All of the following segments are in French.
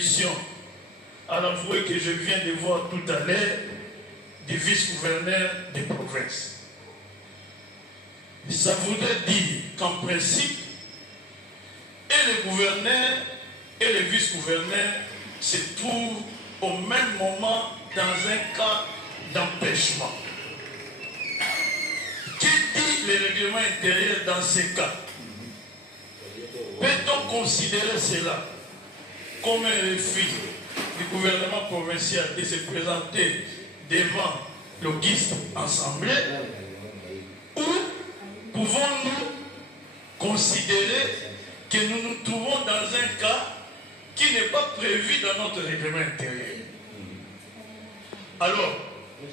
mission à l'avouer que je viens de voir tout à l'heure du vice-gouverneur des provinces. Ça voudrait dire qu'en principe, et le gouverneur et le vice-gouverneur se trouvent au même moment dans un cas d'empêchement. Qui dit le règlement intérieur dans ces cas? Peut-on considérer cela comme un refus du gouvernement provincial de se présenter devant l'Auguste Assemblée, ou pouvons-nous considérer que nous nous trouvons dans un cas qui n'est pas prévu dans notre règlement intérieur? Alors,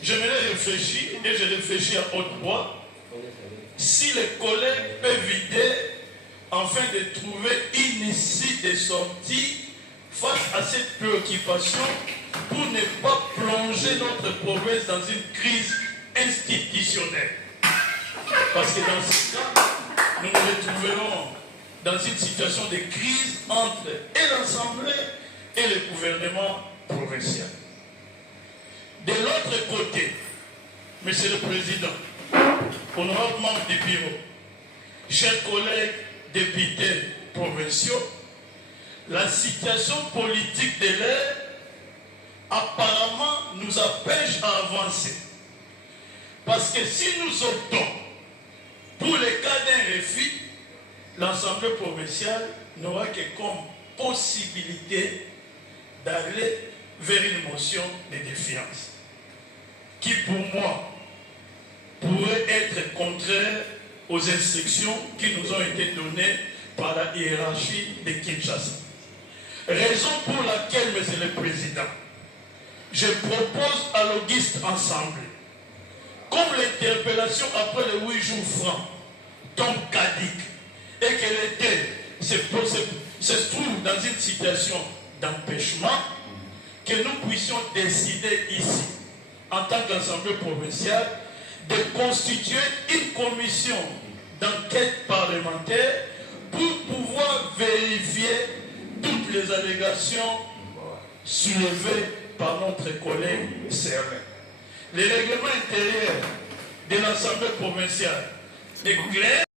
j'aimerais réfléchir, et je réfléchis à haute voix, si les collègues peuvent vider afin de trouver une issue de sortie face à cette préoccupation pour ne pas plonger notre province dans une crise institutionnelle. Parce que dans ce cas, nous nous retrouverons dans une situation de crise entre et l'Assemblée et le gouvernement provincial. De l'autre côté, Monsieur le Président, honorable membre du bureau, chers collègues députés provinciaux, la situation politique de l'ère apparemment nous empêche à avancer. Parce que si nous optons pour le cas d'un refus, l'Assemblée provinciale n'aura que comme possibilité d'aller vers une motion de défiance qui, pour moi, pourrait être contraire aux instructions qui nous ont été données par la hiérarchie de Kinshasa. Raison pour laquelle, Monsieur le Président, je propose à l'Auguste Assemblée, comme l'interpellation après les 8 jours francs tombe caduque et que l'État se trouve dans une situation d'empêchement, que nous puissions décider ici, en tant qu'Assemblée provinciale, de constituer une commission d'enquête parlementaire pour pouvoir vérifier toutes les allégations soulevées par notre collègue Servin. Le règlement intérieur de l'Assemblée provinciale est clair.